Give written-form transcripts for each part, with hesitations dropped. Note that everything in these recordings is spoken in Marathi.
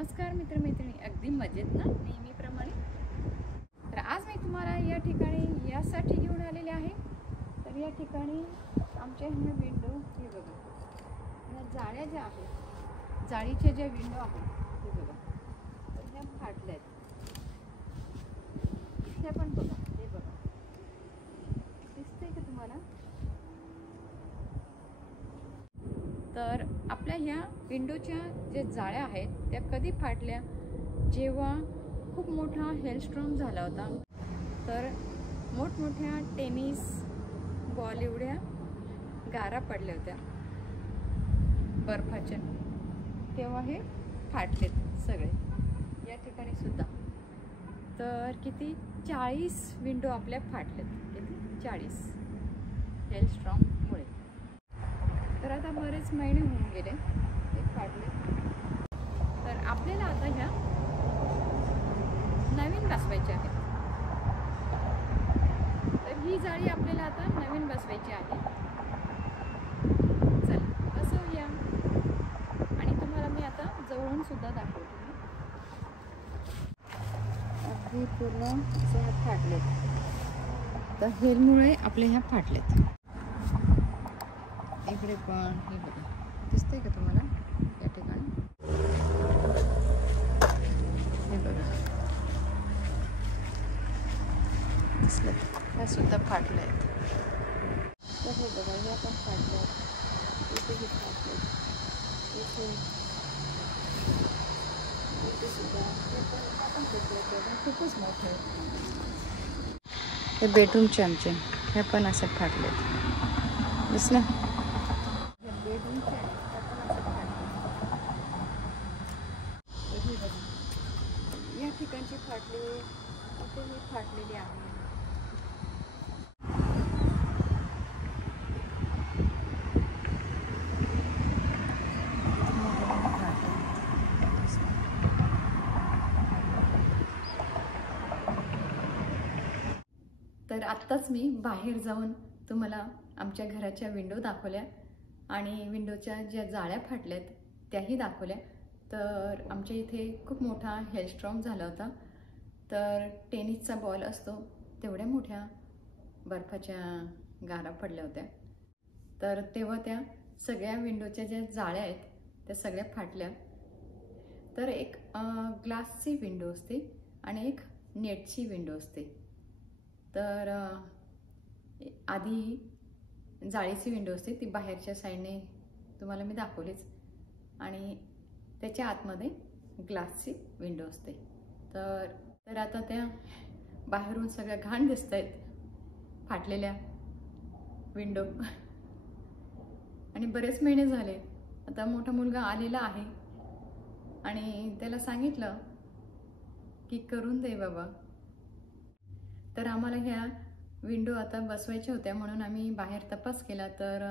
नमस्कार मित्रमैत्रिणी, अगदी मजेत ना नेहमीप्रमाणे. तर आज मी तुम्हाला या ठिकाणी यासाठी घेऊन आलेले आहे. तर या ठिकाणी आमच्या ह्या विंडो हे बघा, ह्या जाळ्या ज्या आहेत, जाळीच्या ज्या विंडो आहेत हे बघा, तर ह्या फाटल्या आहेत. ह्या पण बघा, हे बघा, दिसतंय का तुम्हाला? तर आपल्या ह्या विंडोच्या ज्या जाळ्या आहेत त्या कधी फाटल्या, जेव्हा खूप मोठा हेलस्टॉर्म झाला होता. तर मोठमोठ्या टेनिस बॉल एवढ्या गारा पडल्या होत्या बर्फाच्या, तेव्हा हे फाटलेत सगळे या ठिकाणी सुद्धा. तर किती 40 विंडो आपल्या फाटलेत, किती 40 हेलस्टॉर्ममुळे. तर आता बरेच महिने होऊन गेले ते फाटले. तर आपल्याला आता ह्या नवीन बसवायच्या आहेत. तर ही जाळी आपल्याला आता नवीन बसवायची आहे. चला बसवूया, आणि तुम्हाला मी आता जवळून सुद्धा दाखवते. अगदी पूर्ण ह्या फाटलेत. तर हेलमुळे आपले ह्या फाटलेत. इकडे पण हे बघा, दिसतंय का तुम्हाला? या ठिकाणी हे बघा, दिसलं? ह्या सुद्धा फाटल्या आहेत. तर हे बघा, ह्या पण फाटल्या आहेत. इथेही फाटले, इथे सुद्धा हे पण फुटले, खूपच मोठे आहेत. हे बेडरूमचे आमचे ह्या पण असं फाटलेत, दिसलं? या ठिकाणची फाटली, इथेही फाटलेली आहे. तर आत्ताच मी बाहेर जाऊन तुम्हाला आमच्या घराच्या विंडो दाखवल्या आणि विंडोच्या ज्या जाळ्या फाटल्यात त्याही दाखवल्या. तर आमच्या इथे खूप मोठा हेलस्टॉर्म झाला होता. तर टेनिसचा बॉल असतो तेवढ्या मोठ्या बर्फाच्या गारा पडल्या होत्या. तर तेव्हा त्या सगळ्या विंडोच्या ज्या जाळ्या आहेत त्या सगळ्या फाटल्या. तर एक ग्लासची विंडो असते आणि एक नेटची विंडो असते. तर आधी जाळीची विंडो असते, ती बाहेरच्या साईडने तुम्हाला मी दाखवलीच, आणि त्याच्या आतमध्ये ग्लासची विंडो असते. तर आता त्या बाहेरून सगळ्या घाण दिसत आहेत, फाटलेल्या विंडो. आणि बरेच महिने झाले. आता मोठा मुलगा आलेला आहे आणि त्याला सांगितलं की करून दे बाबा. तर आम्हाला ह्या विंडो आता बसवायच्या होत्या, म्हणून आम्ही बाहेर तपास केला. तर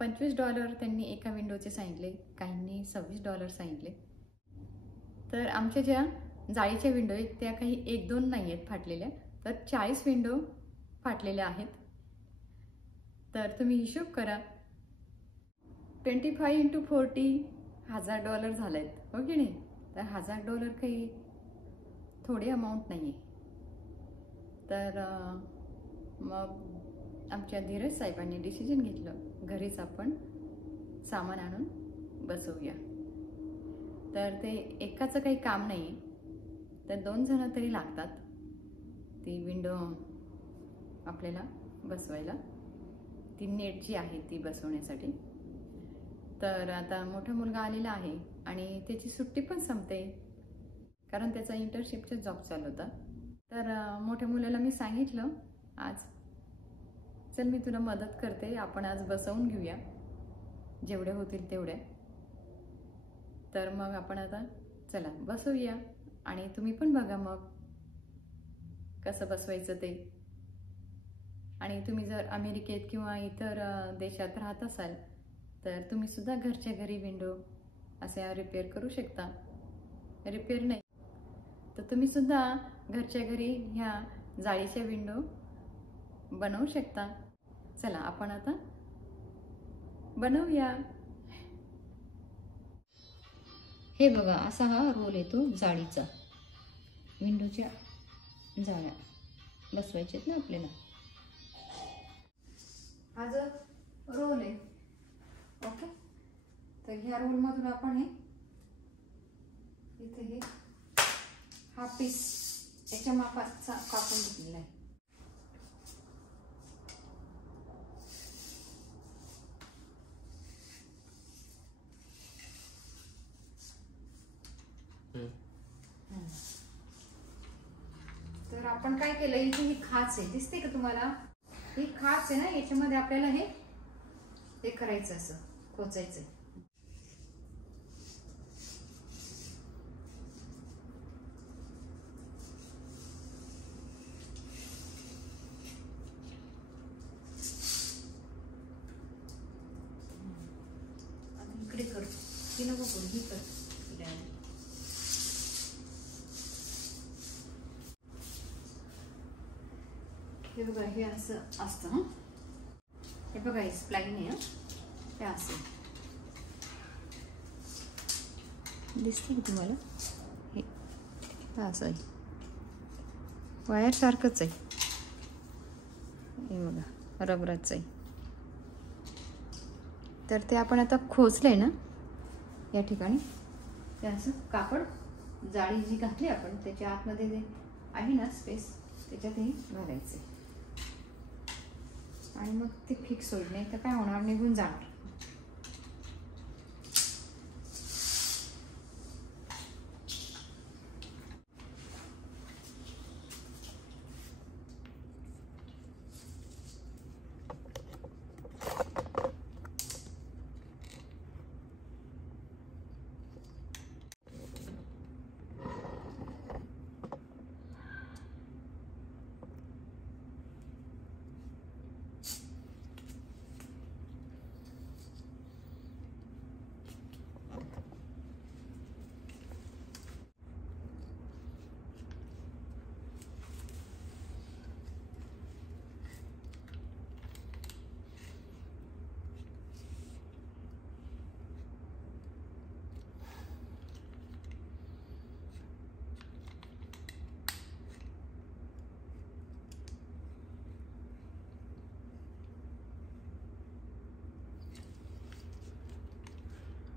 $25 त्यांनी एका विंडोचे सांगितले, काहींनी $26 सांगितले. तर आमच्या ज्या जाळीच्या विंडो आहेत त्या काही 1-2 नाही आहेत फाटलेल्या, तर 40 विंडो फाटलेल्या आहेत. तर तुम्ही हिशोब करा, 25 × 40 $1000 झाले आहेत, हो की नाही? तर $1000 काही थोडी अमाऊंट नाही आहे. तर मग आमच्या धीरज साहेबांनी डिसिजन घेतलं, घरीच आपण सामान आणून बसवूया. तर ते एकाचं काही काम नाही, तर 2 जण तरी लागतात ती विंडो आपल्याला बसवायला, ती नेट जी आहे ती बसवण्यासाठी. तर आता मोठा मुलगा आलेला आहे आणि त्याची सुट्टी पण संपते, कारण त्याचा इंटर्नशिपचा जॉब चालू होता. तर मोठ्या मुलाला मी सांगितलं, आज चल मी तुला मदत करते, आपण आज बसवून घेऊया जेवढे होतील तेवढे. तर मग आपण आता चला बसवूया, आणि तुम्ही पण बघा मग कसं बसवायचं ते. आणि तुम्ही जर अमेरिकेत किंवा इतर देशात राहत असाल तर तुम्ही सुद्धा घरच्या घरी विंडो असे रिपेअर करू शकता. रिपेअर नाही तर तुम्ही सुद्धा घरच्या घरी ह्या जाळीच्या विंडो बनवू शकता. चला आपण आता बनवूया. हे बघा असा हा रोल येतो जाळीचा. विंडोच्या जाळ्या बसवायचे आहेत ना आपल्याला. हा जो रोल आहे ओके, तर ह्या रोलमधून आपण हे इथे हे हा पीस याच्या मापाचा कापून घेतलेला आहे. तर आपण काय केलं, इथे ही खाच आहे दिसते का तुम्हाला, ही खाच आहे ना, याच्यामध्ये आपल्याला हे करायचं, असं खोचायचं. इकडे कर, ही नको करू, ही कर. हे बघा हे असं असतं. हं हे बघा हे स्प्लाइन आहे. हे असं दिसते की तुम्हाला, हे असं आहे, वायर सारखंच आहे. हे बघा रबराचं आहे. तर ते आपण आता खोचलंय ना या ठिकाणी, ते असं कापड जाळी जी घातली आपण त्याच्या आतमध्ये जे आहे ना स्पेस, त्याच्यात हे घालायचं आणि मग ते फिक्स होईल, नाही तर काय होणार, निघून जाणार.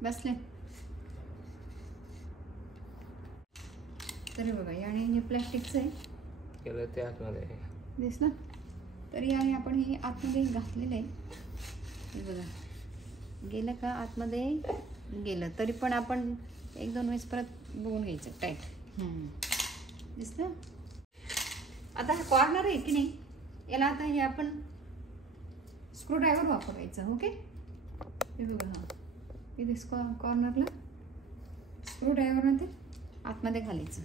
बसले तरी बघा, याने हे प्लॅस्टिकचं आहे केलं ते आतमध्ये दिसलं. तरी याने आपण हे आतमध्ये घातलेलं आहे. हे बघा गेलं का, आतमध्ये गेलं तरी पण आपण एक दोन वेळेस परत बघून घ्यायचं टाईट. दिसलं. आता हा कॉर्नर आहे की नाही, याला आता हे आपण स्क्रूड्रायव्हर वापरायचं. ओके हे बघा, हा इथे कॉर्नरला स्क्रूड्रायव्हरने ते आतमध्ये घालायचं.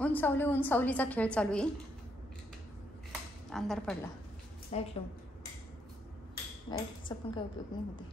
ऊन सावलीचा खेळ चालू आहे. अंधार पडला, लाईट लावून. लाईटचा पण काही उपयोग नाही होते.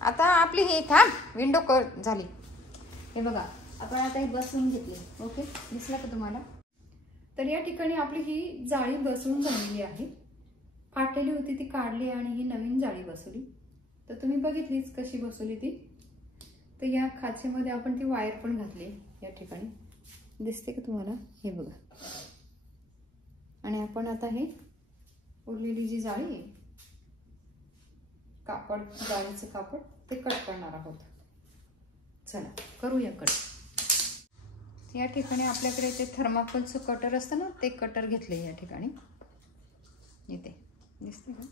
आता आपली ही थांब विंडो कर झाली. हे बघा आपण आता हे बसवून घेतली. ओके, दिसला का तुम्हाला? तर या ठिकाणी आपली ही जाळी बसवून झालेली आहे. फाटलेली होती ती काढली आणि ही नवीन जाळी बसवली. तर तुम्ही बघितलीच कशी बसवली ती. तर या खाचेमध्ये आपण ती वायर पण घातली. या ठिकाणी दिसते का तुम्हाला? हे बघा. आणि आपण आता हे उरलेली जी जाळी आहे, कापड, जाळीचं कापड, ते कट करणार आहोत. चला करूया कट. या ठिकाणी आपल्याकडे ते थर्माकोलचं कटर असतं ना, ते कटर घेतले या ठिकाणी. इथे दिसते का?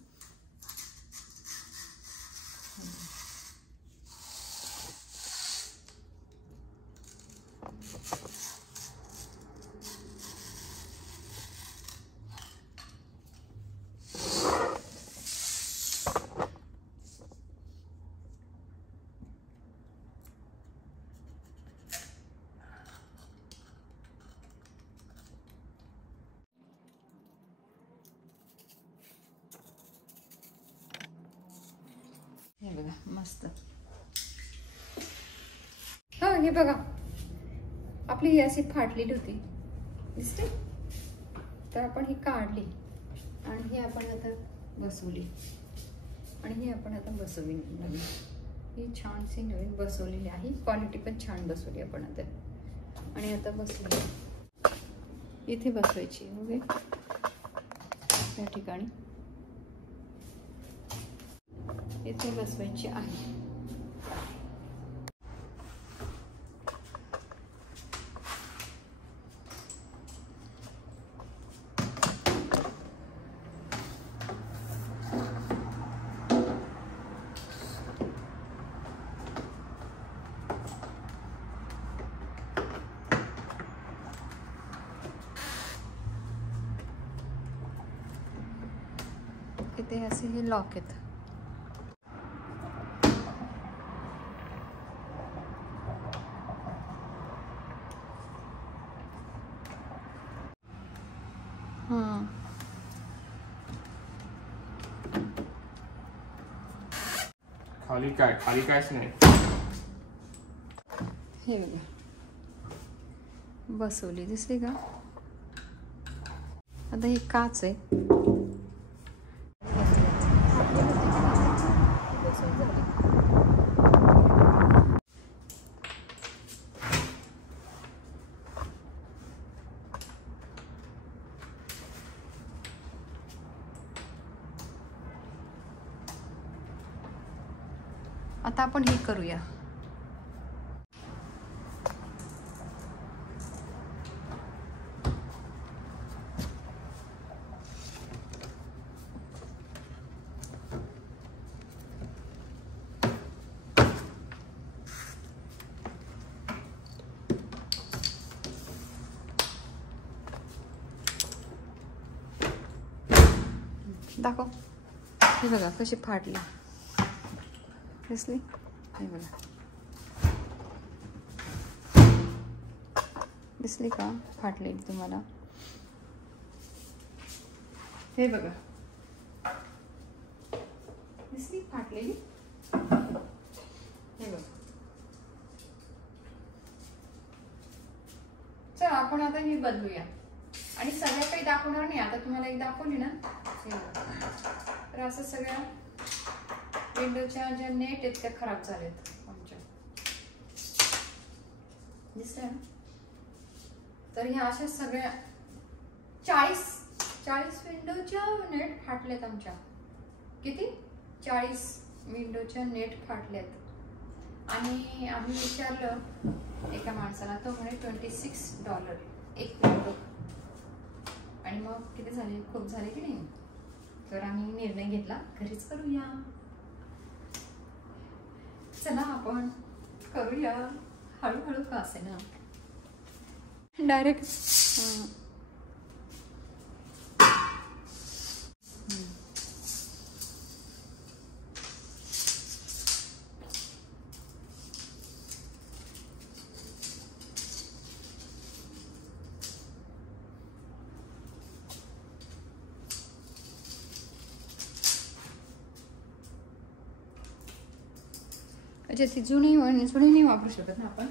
हे बघा मस्त. हा हे बघा आपली ही अशी फाटलेली होती, दिसते? तर आपण ही काढली आणि ही आपण आता बसवली आणि ही आपण आता बसवली नवीन. ही छानशी नवीन बसवलेली आहे. क्वालिटी पण छान बसवली आपण आता. आणि आता बसवली इथे बसवायची. ओके, या ठिकाणी इथे बसवायची आहे. इथे असे हे लॉक आहेत. खाली कायच नाही. हे बघा बसवली, दिसली का? आता हे काच आहे. आता आपण हे करूया. दाखव. हे बघा कशी फाटली, दिसली? हे बघा दिसली का फाटलेली तुम्हाला? हे बघा दिसली फाटलेली? हे बघा. चल आपण आता ही बदलूया आणि सगळ्या काही दाखवणार नाही. आता तुम्हाला एक दाखवली ना, तर असं सगळ्या विंडोच्या ज्या नेट आहेत त्या खराब झालेत. दिसतंय ना? तर ह्या अशा सगळ्या 40 विंडोच्या नेट फाटल्यात आमच्या. किती? 40 विंडोच्या नेट फाटल्यात. आणि आम्ही विचारलं एका माणसाला, तो म्हणे $26 एक विंडो. आणि मग किती झाले? खूप झाले की नाही? तर आम्ही निर्णय घेतला घरीच करूया. चला आपण करूया, हळूहळू का असे ना, डायरेक्ट. अच्छा, ती जुनी नाही वापरू शकत ना आपण.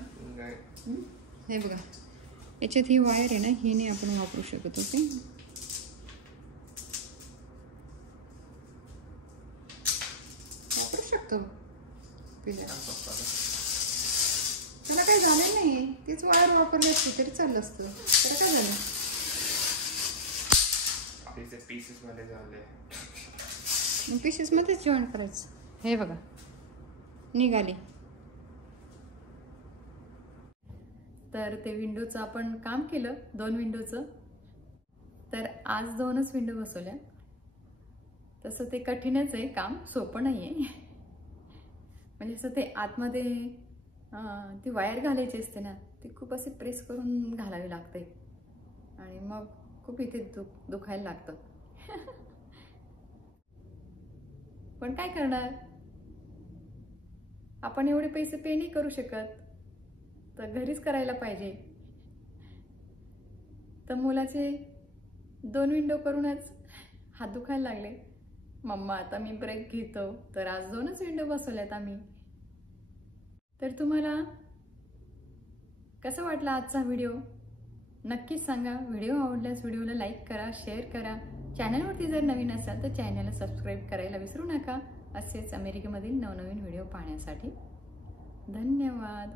हे बघा, याच्यात ही वायर आहे ना, ही नाही आपण वापरू शकत. ओके, वापरू शकतो. त्याला काय झालं नाही, तीच वायर वापरली असती तरी चाललं असतं. त्याला काय झालं? पीसेस मध्ये झाले. पीसेस मध्येच जॉईन करायचं. हे बघा, निघाली. तर ते विंडोचं आपण काम केलं, 2 विंडोचं. तर आज 2च विंडो बसवल्या. तसं ते कठीणच आहे काम, सोपं नाही आहे. म्हणजे असं ते आतमध्ये ती वायर घालायची असते ना, ती खूप असे प्रेस करून घालावी लागते. आणि मग खूप इथे दुखायला लागतं. पण काय करणार, आपण एवढे पैसे पे नाही करू शकत, तर घरीच करायला पाहिजे. तर मुलाचे 2 विंडो करूनच हात दुखायला लागले. मम्मा आता मी ब्रेक घेतो. तर आज 2च विंडो बसवल्यात आम्ही. तर तुम्हाला कसा वाटला आजचा व्हिडिओ नक्कीच सांगा. व्हिडिओ आवडल्यास व्हिडिओला लाईक करा, शेअर करा. चॅनलवरती जर नवीन असाल तर चॅनलला सबस्क्राईब करायला विसरू नका. असेच अमेरिकेमधील नवनवीन व्हिडिओ पाहण्यासाठी. धन्यवाद.